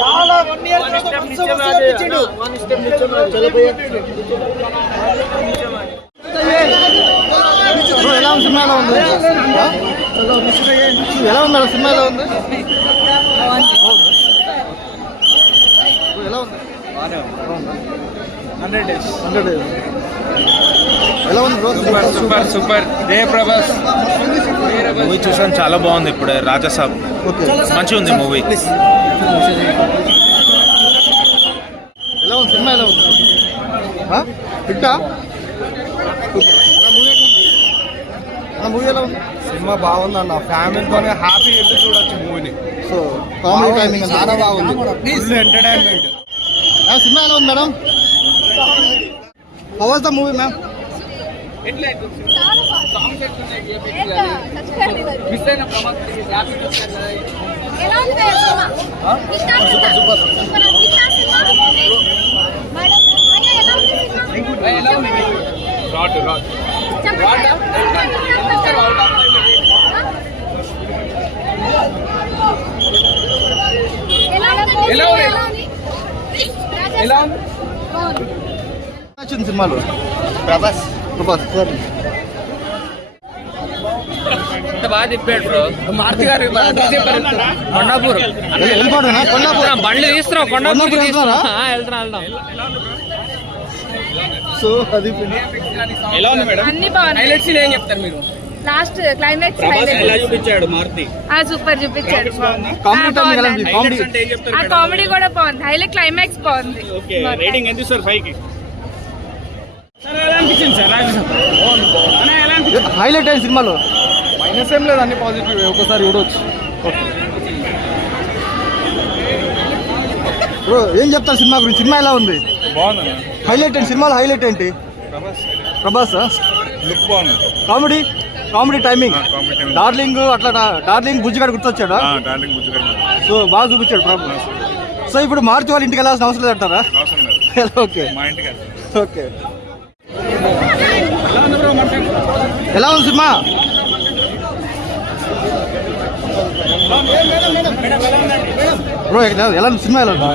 చాలా 1 year ఎలా ఉంది సినిమా? ఎలా ఉంది? ఎలా ఉంది మేడం సినిమా? ఎలా ఉంది? ఎలా ఉంది? 100 days. ఎలా ఉంది బ్రో? సూపర్. ప్రభాస్ మూవీ చూసాను, చాలా బాగుంది. ఇప్పుడు రాజాసాబ్ మంచిగా ఉంది మూవీ. ఎలా ఉంది సినిమా? ఎలా ఉంది? హిట్టా? మూవీ ఎలా ఉంది? సినిమా బాగుంది అన్న, ఫ్యామిలీతోనే హ్యాపీ వెళ్ళి చూడొచ్చు మూవీని. సో కామెడీ టైమింగ్ చాలా బాగుంది. Full entertainment. సినిమా ఎలా ఉంది madam? How was the movie ma'am? సినిమాలో ప్రభాస్ బాగా తిప్పాడు బ్రో. మారుతి గారు కొండాపూర్ బండ్లు తీస్తున్నావు, కొండాపూర్ వెళ్తున్నాం. సో అది ఎలా ఉంది మేడం? అన్ని బాగున్నాయి. హైలైట్స్ ఏం చెప్తారు మీరు? లాస్ట్ క్లైమాక్స్ ఎలా చూపించాడు మారుతి? సూపర్ చూపించాడు. ఆ కామెడీ కూడా బాగుంది. హైలైట్ క్లైమాక్స్ బాగుంది. రేటింగ్ ఎంత సార్? 5 కి హైలైట్ అయిన సినిమాలో మైనస్ ఏం లేదు, అన్ని పాజిటివ్. ఒకసారి చూడవచ్చు. బ్రో ఏం చెప్తారు సినిమా గురించి? సినిమా ఎలా ఉంది? బాగుంది. హైలైట్ ఏంటి సినిమాలో? హైలైట్ ఏంటి? ప్రభాస్ లుక్ బాగుంది. Comedy timing. డార్లింగ్ అట్లా డార్లింగ్ బుజ్జిగాడు గుర్తొచ్చాడా? సో బాగా చూపించాడు ప్రభాస్. సో ఇప్పుడు మారుతి వాళ్ళ ఇంటికి వెళ్ళాల్సిన అవసరం లేదంటారా? Okay okay. ఎలా ఉంది సినిమా? బ్రో ఎలా ఉంది సినిమా? ఎలా ఉంది?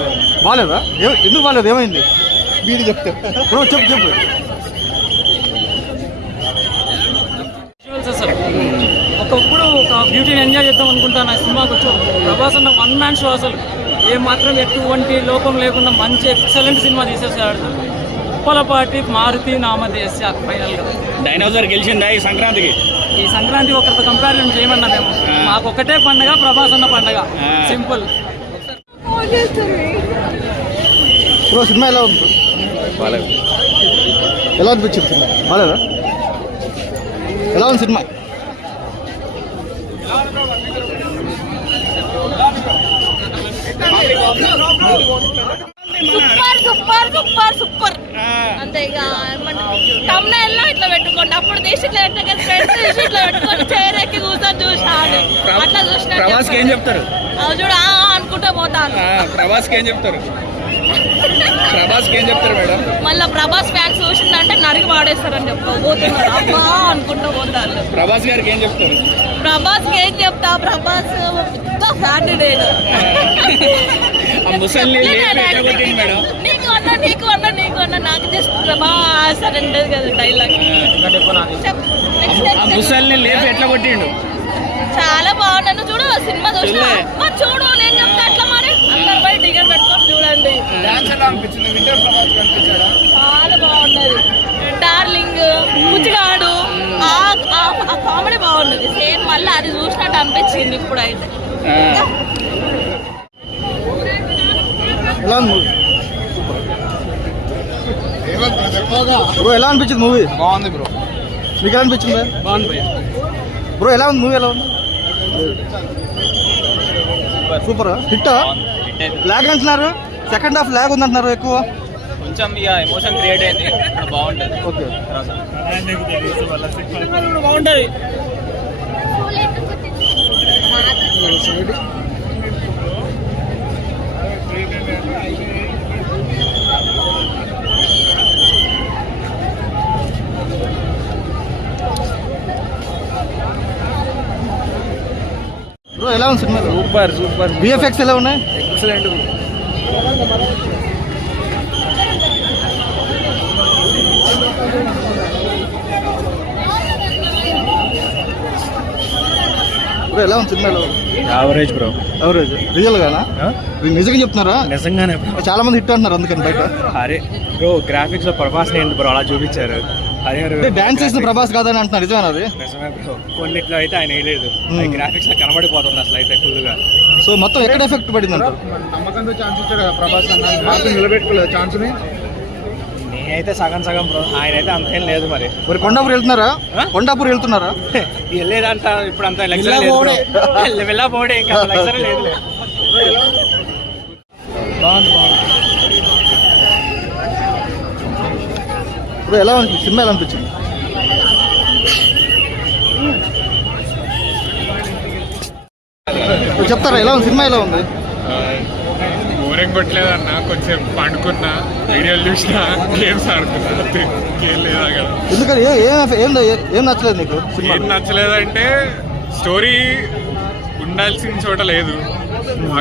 బాగాలేదా? ఎందుకు బాగాలేదు? ఏమైంది? మీరు చెప్తే బ్రో చెప్పు. అసలు ఒకప్పుడు ఒక బ్యూటీని ఎంజాయ్ చేద్దాం అనుకుంటాను. ఆ సినిమాకి వచ్చి ప్రభాస్ అన్న 1 man షో. అసలు ఏమాత్రం ఎటువంటి లోపం లేకుండా మంచి ఎక్సలెంట్ సినిమా తీసేసాడు. ఉప్పలపాటి మారుతి నామదేశ ఫైనల్ గా డైనోసార్ గెలిచిందా ఈ సంక్రాంతికి? ఈ సంక్రాంతి ఒకరితో కంపారిజన్ చేయమన్నా మేము. మాకు ఒకటే పండగ, ప్రభాస్ అన్న పండగ. సింపుల్. బ్రో సినిమా ఎలా ఉంది? ఎలా అనిపించింది సినిమా? బాగాలేదా? ఎలా ఉంది సినిమా? సూపర్ అంతే. ఇక తమ్నైల్ లో ఇట్లా పెట్టుకోండి, అప్పుడు తీసి ఇట్లా ఇట్లా పెట్టుకొని చేరెక్కి కూర్చొని చూసాను. అట్లా చూసిన ప్రభాస్కి ఏం చెప్తారు? అవి చూడ అనుకుంటా పోతాను. ప్రభాస్కి ఏం చెప్తారు మేడం? మళ్ళీ ప్రభాస్ ఫ్యాన్స్ చూసిందంటే నరికి వాడేస్తారని పోతున్నారు. అబ్బా అనుకుంటూ పోతారు. ప్రభాస్ గారికి ఏం చెప్తారు? ప్రభాస్కి ఏం చెప్తా? ప్రభాస్ ఫ్యాన్ నేను. నీకు అన్న నాకు జస్ట్ ప్రభాస్ అని అంటది కదా డైలాగ్. ముసల్ని లేపి ఎట్లా కొట్టిండు? చాలా బాగున్నాను. చూడు సినిమా చూసినా చూడు. నేను చెప్తా అట్లా మరి అందరు పోయి టికెట్ పెట్టుకొని చూడండి. చాలా బాగున్నది. డార్లింగ్ బుజ్జిగాడు ఆ కామెడీ బాగున్నది. సేమ్ మళ్ళీ అది చూసినట్టు అనిపించింది ఇప్పుడైతే. ఎలా ఉంది బ్రో? ఎలా అనిపించింది మూవీ? బాగుంది బ్రో. మీకు ఎలా అనిపించింది? బాగుంది బ్రో. ఎలా ఉంది మూవీ? ఎలా ఉంది? Super hit. లాగ్ అంటున్నారు, సెకండ్ హాఫ్ లాగ్ ఉంది అంటున్నారు ఎక్కువ. కొంచెం ఇక ఎమోషన్ క్రియేట్ అయింది. బాగుంటుంది. ఓకే బాగుంటుంది. బ్రో ఎలా ఉంది సినిమా? సూపర్ సూపర్ విఎఫ్ఎక్స్ ఎలా ఉన్నాయి? ఎక్సలెంట్. బ్రో ఎలా ఉంది సినిమాలో? Average bro. ఎవరేజ్ రియల్ గానా? మీరు నిజంగా చెప్తున్నారా? నిజంగానే బ్రో. చాలా మంది హిట్ అంటున్నారు అందుకని బయట. అరే బ్రో గ్రాఫిక్స్ లో ప్రభాస్ ఏంటి బ్రో అలా చూపించారు. అదే డాన్స్ చేసిన ప్రభాస్ కాదని అంటున్నారు, నిజమేనా అది? నిజమే బ్రో. కొన్నిట్లో అయితే ఆయన వేయలేదు, గ్రాఫిక్స్ లో కనబడిపోతుంది అసలు అయితే ఫుల్ గా. సో మొత్తం ఎక్కడ ఎఫెక్ట్ పడింది అంటారు? నమ్మకంతో ఛాన్స్ ఇచ్చాడు కదా ప్రభాస్ అన్న, మాత్రం నిలబెట్టుకోలేదు ఛాన్స్ ని. నేనైతే సగం సగం బ్రో, ఆయన అయితే అంతేం లేదు మరి. మరి కొండాపూర్ వెళ్తున్నారా? కొండాపూర్ వెళ్తున్నారా? వెళ్ళేదంట ఇప్పుడు అంత లెక్చర్ లేదు, వెళ్ళా పోడే ఇంకా లెక్చర్ లేదు. బాగుంది. ఇప్పుడు ఎలా ఉంది సినిమా? ఎలా అనిపించింది? చెప్తారా ఎలా ఉంది సినిమా? ఎలా ఉంది? బోరింగ్ కొట్టలేదన్న, కొంచెం పండుకున్నా, వీడియోలు చూసినా, గేమ్స్ ఆడుతున్నా, ఏం లేదా అక్కడ. ఎందుకని ఏం నచ్చలేదు నీకు సినిమా? ఏం నచ్చలేదంటే స్టోరీ ఉండాల్సిన చోట లేదు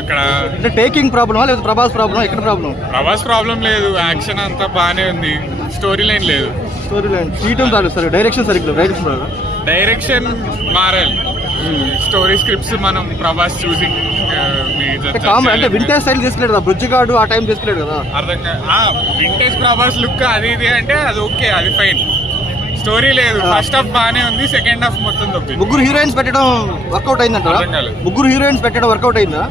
అక్కడ. అంటే టేకింగ్ ప్రాబ్లమా లేదా ప్రభాస్ ప్రాబ్లమా? ఎక్కడ ప్రాబ్లం? ప్రభాస్ ప్రాబ్లం లేదు, యాక్షన్ అంతా బాగానే ఉంది, స్టోరీ లైన్ లేదు. స్టోరీ లైన్ సీట్ ఉంది సరే, డైరెక్షన్ సరిగ్గా డైరెక్షన్ మారాలి. స్టోరీ స్క్రిప్ట్స్ మనం ప్రభాస్ చూసింగ్ అంటే వింటేజ్ స్టైల్ తీసుకెళ్ళాడు కదా, బుజ్జిగాడు ఆ టైం తీసుకెళ్ళాడు కదా. అర్థం వింటేజ్ ప్రభాస్ లుక్ అది ఇది అంటే అది ఓకే, అది ఫైన్. స్టోరీ లేదు, ఫస్ట్ హాఫ్ బాగానే ఉంది, సెకండ్ హాఫ్ మొత్తం తప్పి. ముగ్గురు హీరోయిన్స్ పెట్టడం వర్కౌట్ అయిందంటారా? ముగ్గురు హీరోయిన్స్ పెట్టడం వర్కౌట్ అయిందా?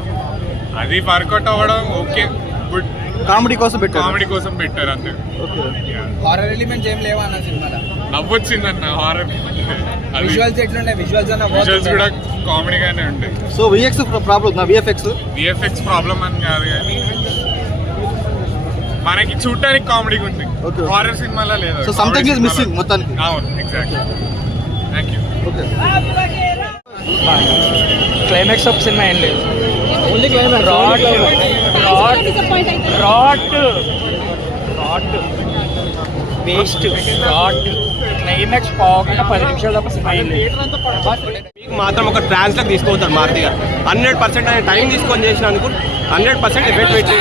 అది వర్కౌట్ అవ్వడం ఓకే, గుడ్. కామెడీ కోసం పెట్టారు, కామెడీ కోసం పెట్టారు అంతే. హారర్ ఎలిమెంట్స్ ఏం లేవా అన్న సినిమాలో? నవ్వొచ్చిందన్న హారర్. విజువల్స్ ఎట్లుండే? విజువల్స్ కూడా కామెడీగానే ఉంటాయి. సో విఎక్స్ ప్రాబ్లం ఉందా? విఎఫ్ఎక్స్ ప్రాబ్లం అని కాదు కానీ మనకి చూడటానికి కామెడీగా ఉంది. హారర్ సినిమాలో లేదు. సో సంథింగ్ ఇస్ మిస్సింగ్ మొత్తానికి. అవును, exactly. Thank you. Climax of cinema ఏం లేదు, ఓన్లీ క్లైమాక్స్. వేస్ట్ క్లైమాక్స్ పోకుండా 10 నిమిషాలు తప్ప సినిమా ఏం లేదు. మీకు మాత్రం ఒక ట్రాన్స్లోకి తీసుకుపోతారు మారుతి గారు. 100% ఆయన టైం తీసుకొని చేసినందుకు 100% ఎఫెక్ట్ పెట్టి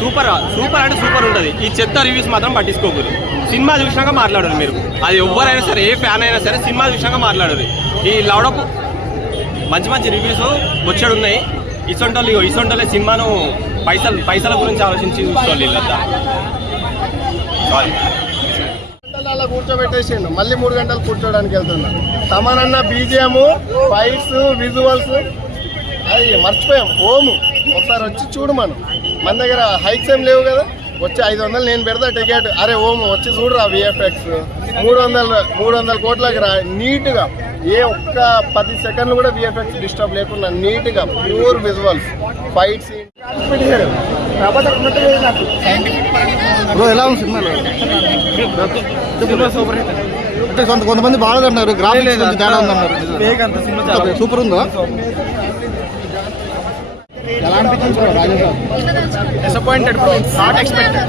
సూపర్ సూపర్ అంటే సూపర్ ఉంటుంది. ఈ చెత్త రివ్యూస్ మాత్రం పట్టించుకోకూడదు. సినిమా చూసినాక మాట్లాడరు మీరు. అది ఎవరైనా సరే, ఏ ఫ్యాన్ అయినా సరే సినిమా చూసినాక మాట్లాడరు. ఈ లౌడప్ మంచి మంచి రివ్యూస్ వచ్చాడు ఉన్నాయి. ఇసొంటోళ్ళే సినిమాను పైసల గురించి ఆలోచించి చూసుకోవాలి వీళ్ళంతా. అలా కూర్చోబెట్టేసిండు, మళ్ళీ 3 గంటలు కూర్చోడానికి వెళ్తున్నా. తమనన్న బీజిఎం, ఫైట్స్, విజువల్స్ అది మర్చిపోయాం. ఓము ఒకసారి వచ్చి చూడు. మన దగ్గర హైక్స్ ఏం లేవు కదా, వచ్చి 500 నేను పెడతా టికెట్. అరే ఓము వచ్చి చూడరా విఎఫ్ఎక్స్ 300 కోట్లకి రా. నీట్గా ఏ ఒక్క 10 సెకండ్లు కూడా విఎఫ్ఎక్స్ డిస్టర్బ్ లేకుండా నీట్గా ప్యూర్ విజువల్స్, ఫైట్స్. బ్రో ఎలా ఉంది సినిమాలో? అంటే కొంతమంది బాగాలేదన్నారు, గ్రాఫిక్స్ కొంచెం తేడా ఉందన్నారు. సూపర్ ఉందా? ఎలా అనిపించింది? Disappointed bro, not expected.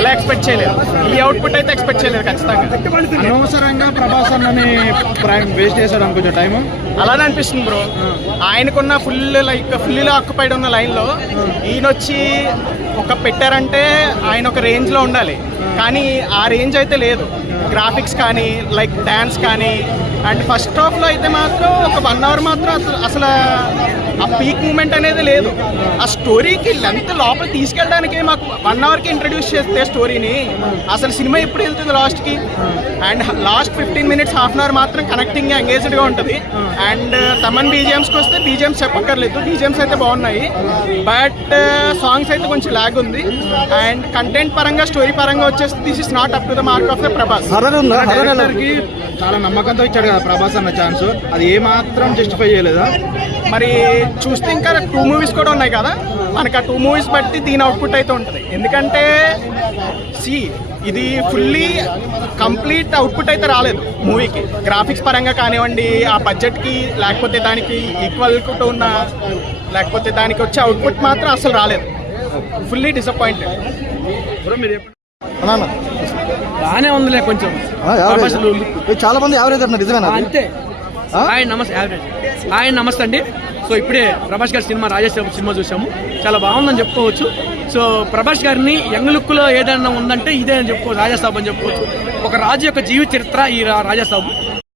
ఎలా ఎక్స్పెక్ట్ చేయలేదు, ఈ అవుట్పుట్ అయితే ఎక్స్పెక్ట్ చేయలేదు ఖచ్చితంగా. అనవసరంగా ప్రభాస్ అన్నని వేస్ట్ చేశాడు అనుకుంటా టైం. అలానే అనిపిస్తుంది బ్రో. ఆయనకున్న ఫుల్ ఆక్యుపైడ్ ఉన్న లైన్లో ఈయనొచ్చి ఒక పెట్టారంటే ఆయన ఒక రేంజ్లో ఉండాలి, కానీ ఆ రేంజ్ అయితే లేదు. గ్రాఫిక్స్ కానీ లైక్ డ్యాన్స్ కానీ. అండ్ ఫస్ట్ హాఫ్లో అయితే మాత్రం ఒక 1 అవర్ మాత్రం అసలు ఆ పీక్ మూమెంట్ అనేది లేదు. ఆ స్టోరీకి లెంత్ లోపల తీసుకెళ్ళడానికి మాకు 1 అవర్కి ఇంట్రడ్యూస్ చేస్తే స్టోరీని అసలు సినిమా ఎప్పుడు వెళ్తుంది లాస్ట్కి. And last 15 minutes, half an hour మాత్రం కనెక్టింగ్గా ఎంగేజ్డ్గా ఉంటుంది. అండ్ తమన్ బీజిఎమ్స్కి వస్తే బీజిఎమ్స్ చెప్పక్కర్లేదు, బీజిఎమ్స్ అయితే బాగున్నాయి. బట్ సాంగ్స్ అయితే కొంచెం ల్యాగ్ ఉంది. అండ్ కంటెంట్ పరంగా, స్టోరీ పరంగా వచ్చేసి this is not up to the mark of the Prabhas. చాలా నమ్మకంతో ఇచ్చాడు కదా ప్రభాస్ అన్న ఛాన్స్, అది ఏ మాత్రం జస్టిఫై చేయలేదా? మరి చూస్తే ఇంకా 2 మూవీస్ కూడా ఉన్నాయి కదా, మనకు ఆ 2 మూవీస్ బట్టి దీని అవుట్పుట్ అయితే ఉంటుంది. ఎందుకంటే ఇది ఫుల్లీ కంప్లీట్ అవుట్పుట్ అయితే రాలేదు మూవీకి. గ్రాఫిక్స్ పరంగా కానివ్వండి, ఆ బడ్జెట్కి లేకపోతే దానికి ఈక్వల్ ఉన్న లేకపోతే దానికి వచ్చే అవుట్పుట్ మాత్రం అసలు రాలేదు. Fully disappointed. బాగానే ఉందిలే కొంచెం. చాలా మంది యావరేజ్ అంటున్నారు, నిజమేనా? అంతే హాయ్ నమస్తే యావరేజ్ హాయ్ నమస్తే అండి. సో ఇప్పుడే ప్రభాస్ గారి సినిమా రాజేశ్వర సినిమా చూసాము, చాలా బాగుందని చెప్పుకోవచ్చు. సో ప్రభాస్ గారిని యంగ్ లుక్ లో ఏదైనా ఉందంటే ఇదే అని చెప్పుకోవచ్చు, రాజాసాబ్ అని చెప్పుకోవచ్చు. ఒక రాజు యొక్క జీవిత చరిత్ర ఈ రాజాసాబు.